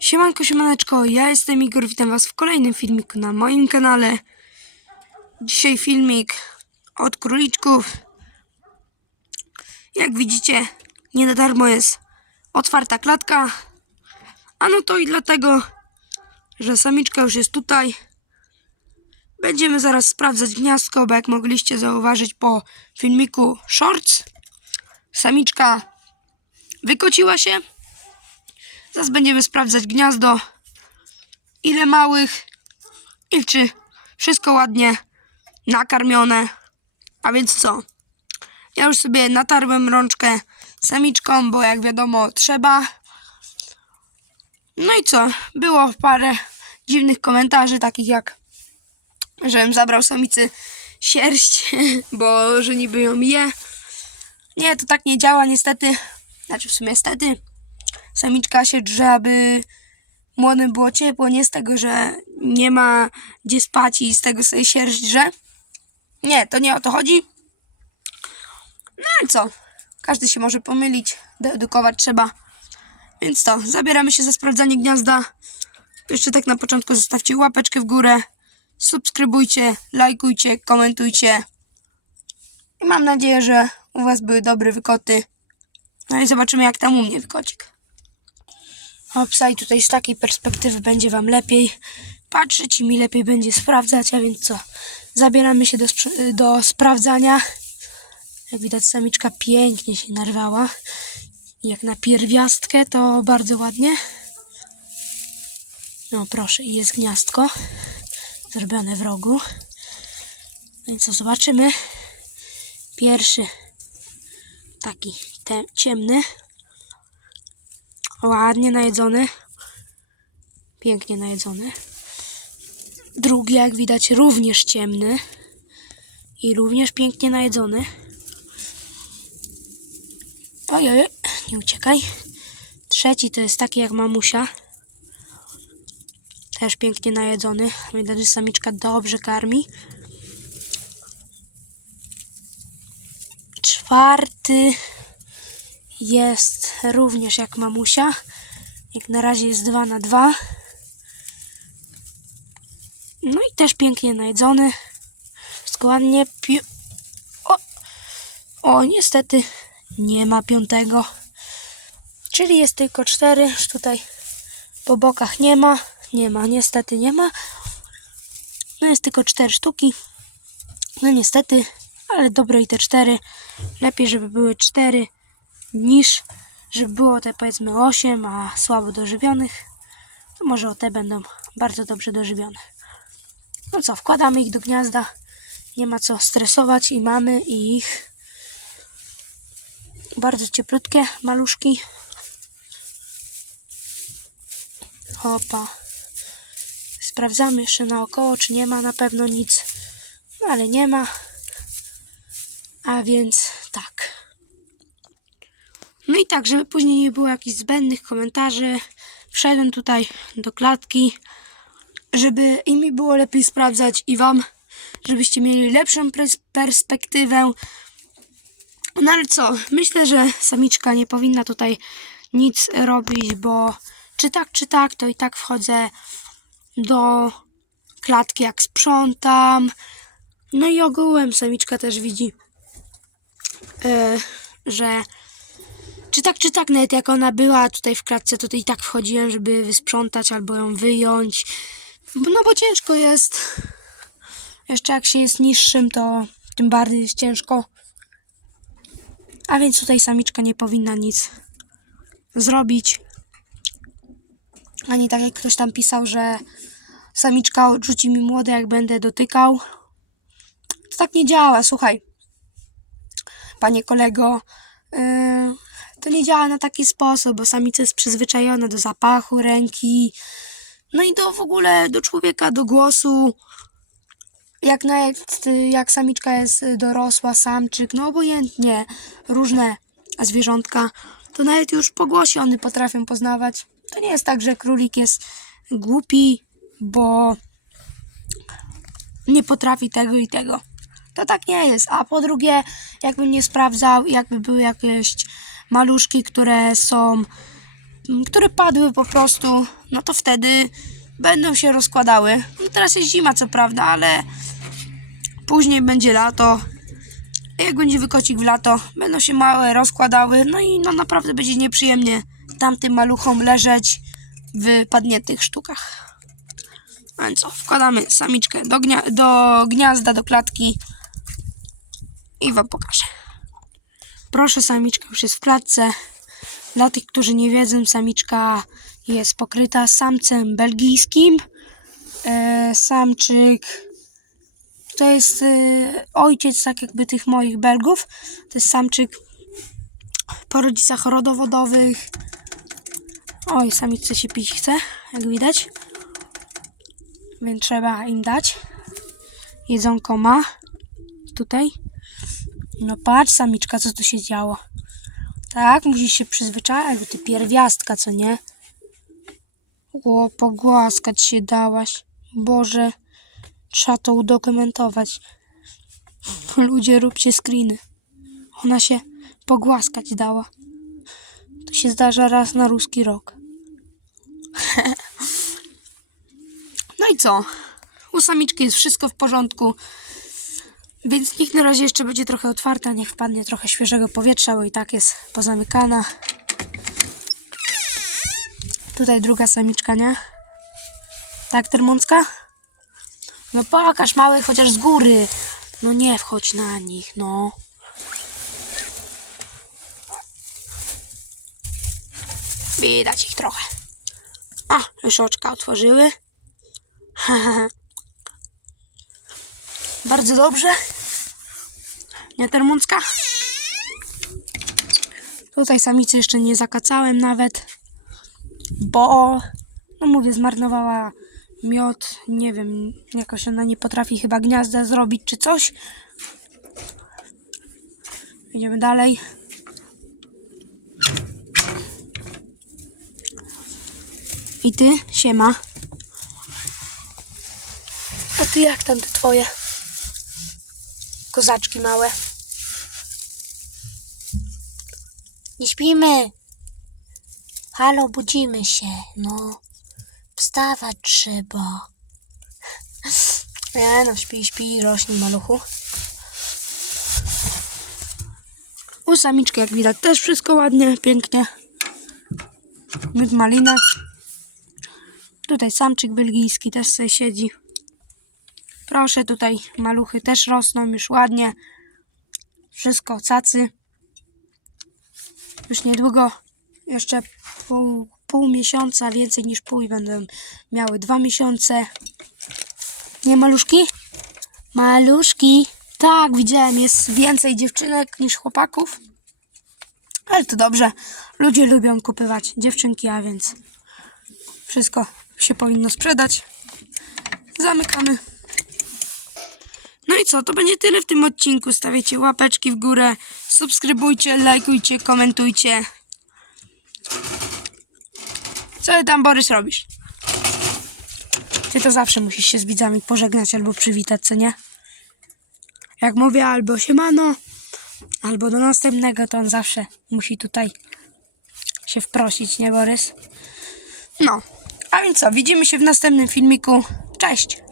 Siemanko, siemaneczko, ja jestem Igor, witam was w kolejnym filmiku na moim kanale. Dzisiaj filmik od króliczków. Jak widzicie, nie na darmo jest otwarta klatka. A no to i dlatego, że samiczka już jest tutaj. Będziemy zaraz sprawdzać gniazdko, bo jak mogliście zauważyć po filmiku Shorts, samiczka wykociła się. Zaraz będziemy sprawdzać gniazdo. Ile małych i czy wszystko ładnie nakarmione. A więc co? Ja już sobie natarłem rączkę samiczką, bo jak wiadomo trzeba. No i co? Było parę dziwnych komentarzy, takich jak żebym zabrał samicy sierść, bo że niby ją je. Nie, to tak nie działa niestety. Znaczy w sumie niestety samiczka się drze, aby młodym było ciepło, nie z tego, że nie ma gdzie spać i z tego sobie sierść drze. Nie, to nie o to chodzi. No ale co? Każdy się może pomylić, doedukować trzeba. Więc to, zabieramy się za sprawdzanie gniazda. Jeszcze tak na początku zostawcie łapeczkę w górę, subskrybujcie, lajkujcie, komentujcie. I mam nadzieję, że u Was były dobre wykoty. No i zobaczymy jak tam u mnie wykocik. Opsa i tutaj z takiej perspektywy będzie Wam lepiej patrzeć i mi lepiej będzie sprawdzać, a więc co? Zabieramy się do, do sprawdzania. Jak widać samiczka pięknie się narwała. Jak na pierwiastkę to bardzo ładnie. No proszę, i jest gniazdko zrobione w rogu. No i co, zobaczymy. Pierwszy taki ciemny. Ładnie najedzony. Pięknie najedzony. Drugi, jak widać, również ciemny. I również pięknie najedzony. Ojej, nie uciekaj. Trzeci to jest taki jak mamusia. Też pięknie najedzony. Widać, że samiczka dobrze karmi. Czwarty jest również jak mamusia. Jak na razie jest 2 na 2. No i też pięknie najedzony. Wszystko ładnie. O! o, niestety nie ma piątego. Czyli jest tylko cztery. Tutaj po bokach nie ma. Nie ma, niestety nie ma. No jest tylko cztery sztuki. No niestety, ale dobre i te cztery. Lepiej, żeby były cztery niż żeby było te powiedzmy 8, a słabo dożywionych, to może o te będą bardzo dobrze dożywione. No co, wkładamy ich do gniazda, nie ma co stresować i mamy ich bardzo cieplutkie maluszki. Hopa. Sprawdzamy jeszcze naokoło, czy nie ma na pewno nic, no ale nie ma. A więc. No i tak, żeby później nie było jakichś zbędnych komentarzy, wszedłem tutaj do klatki, żeby i mi było lepiej sprawdzać i wam, żebyście mieli lepszą pers- perspektywę. No ale co, myślę, że samiczka nie powinna tutaj nic robić, bo czy tak, czy tak, to i tak wchodzę do klatki, jak sprzątam. No i ogółem samiczka też widzi, e, że czy tak, czy tak, nawet jak ona była tutaj w klatce, to i tak wchodziłem, żeby wysprzątać albo ją wyjąć. No bo ciężko jest. Jeszcze jak się jest niższym, to tym bardziej jest ciężko. A więc tutaj samiczka nie powinna nic zrobić. Ani tak jak ktoś tam pisał, że samiczka odrzuci mi młode, jak będę dotykał. To tak nie działa, słuchaj. Panie kolego, yy, nie działa na taki sposób, bo samica jest przyzwyczajona do zapachu ręki, no i do w ogóle do człowieka, do głosu. Jak nawet jak samiczka jest dorosła, samczyk, no obojętnie, różne zwierzątka, to nawet już po głosie one potrafią poznawać. To nie jest tak, że królik jest głupi, bo nie potrafi tego i tego. To tak nie jest. A po drugie, jakbym nie sprawdzał, jakby były jakieś maluszki, które są m, które padły po prostu, no to wtedy będą się rozkładały. No teraz jest zima, co prawda, ale później będzie lato. Jak będzie wykocik w lato, będą się małe rozkładały, no i no naprawdę będzie nieprzyjemnie tamtym maluchom leżeć w padniętych sztukach. A więc co, wkładamy samiczkę do, gnia- do gniazda, do klatki i wam pokażę. Proszę, samiczka już jest w klatce. Dla tych, którzy nie wiedzą, samiczka jest pokryta samcem belgijskim. E, samczyk to jest e, ojciec tak jakby tych moich Belgów. To jest samczyk po rodzicach rodowodowych. Oj, samiczce się pić chce, jak widać. Więc trzeba im dać. Jedzonko ma. Tutaj. No patrz, samiczka, co tu się działo. Tak, musisz się przyzwyczaić, bo ty pierwiastka, co nie? O, pogłaskać się dałaś. Boże, trzeba to udokumentować. Ludzie, róbcie screeny. Ona się pogłaskać dała. To się zdarza raz na ruski rok. no i co? U samiczki jest wszystko w porządku. Więc niech na razie jeszcze będzie trochę otwarta, niech wpadnie trochę świeżego powietrza, bo i tak jest pozamykana. Tutaj druga samiczka, nie? Tak, Termuncka? No pokaż mały chociaż z góry. No nie wchodź na nich, no. Widać ich trochę. A, już oczka otworzyły. Bardzo dobrze. Nie termuncka? Tutaj samicy jeszcze nie zakacałem nawet, bo, no mówię, zmarnowała miod. Nie wiem, jakoś ona nie potrafi chyba gniazda zrobić czy coś. Idziemy dalej. I ty, siema. A ty jak tam te twoje? Kozaczki małe. Nie śpimy. Halo, budzimy się. No, wstawać trzeba. Nie no, śpi, śpi, rośnie maluchu. U samiczki, jak widać, też wszystko ładnie, pięknie. Miód malina. Tutaj samczyk belgijski też sobie siedzi. Proszę, tutaj maluchy też rosną już ładnie. Wszystko cacy. Już niedługo, jeszcze pół, pół miesiąca, więcej niż pół i będą miały dwa miesiące. Nie maluszki? Maluszki. Tak, widziałem, jest więcej dziewczynek niż chłopaków. Ale to dobrze. Ludzie lubią kupywać dziewczynki, a więc wszystko się powinno sprzedać. Zamykamy. No i co, to będzie tyle w tym odcinku. Stawiajcie łapeczki w górę, subskrybujcie, lajkujcie, komentujcie. Co ty tam, Borys, robisz? Ty to zawsze musisz się z widzami pożegnać albo przywitać, co nie? Jak mówię albo siemano, albo do następnego, to on zawsze musi tutaj się wprosić, nie Borys? No, a więc co, widzimy się w następnym filmiku. Cześć!